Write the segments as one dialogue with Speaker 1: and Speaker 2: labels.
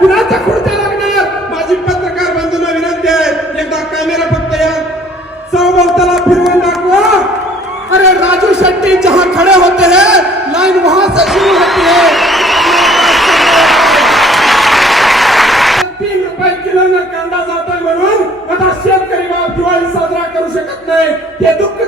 Speaker 1: कुणाच्या खुर्च्या लागणार? माझी पत्रकार बंधूंना विनंती आहे एकदा कॅमेरा फक्त या. चौबवताला फिरवून दाखवा. अरे राजू शेट्टी जहां खडे होते हैं लाइन वहां से शुरू होती है. तीन रुपये किलो कांदा जातोय म्हणून आता शेतकरी बाब दिवाळी साजरा करू शकत नाही. ते दुःख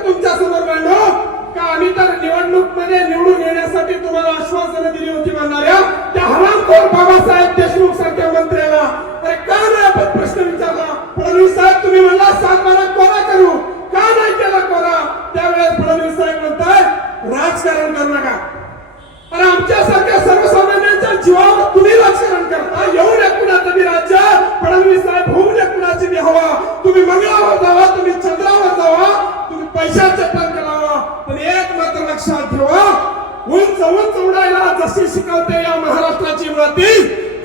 Speaker 1: प्रश्न विचारला फडणवीस साहेब तुम्ही म्हणला सात बारा कोरा करू. का नाही केला कोरा? त्यावेळेस फडणवीस साहेब म्हणताय राजकारण करू नका. अरे आमच्यासारख्या सर्वसामान्यांच्या जीवावर तुम्ही राजकारण करता. येऊ नये कुणा तुम्ही राज्यात फडणवीस साहेब होऊ नये कुणाची बी हवा. तुम्ही मंगळावर जावा तुम्ही चंद्रावर जावा तुम्ही पैशाचे टंक लावा. पण एक मात्र लक्षात ठेवा उंच उंच उडायला जशी शिकवते या महाराष्ट्राची माती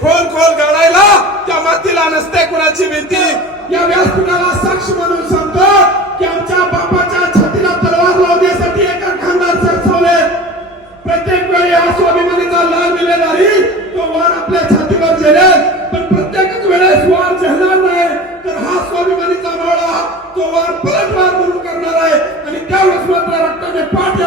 Speaker 1: खोल खोल गाडायला त्या मातीला नसते करण्याची विनंती या व्यासपीठाला साक्ष म्हणून सांगतो की आमच्या बापाच्या छातीला तलवार लावण्यासाठी एका खानदार सरसवले. प्रत्येक वेळी हा स्वाभिमानीचा लाल मिळणारी तो वार आपल्या छातीवर झेलेल. पण प्रत्येकच वेळेस वार झेलणार नाही. तर हा स्वाभिमानीचा मावळा तो वार परत वार म्हणून करणार आहे. आणि त्यावेळेस मात्र रक्ताने पाठ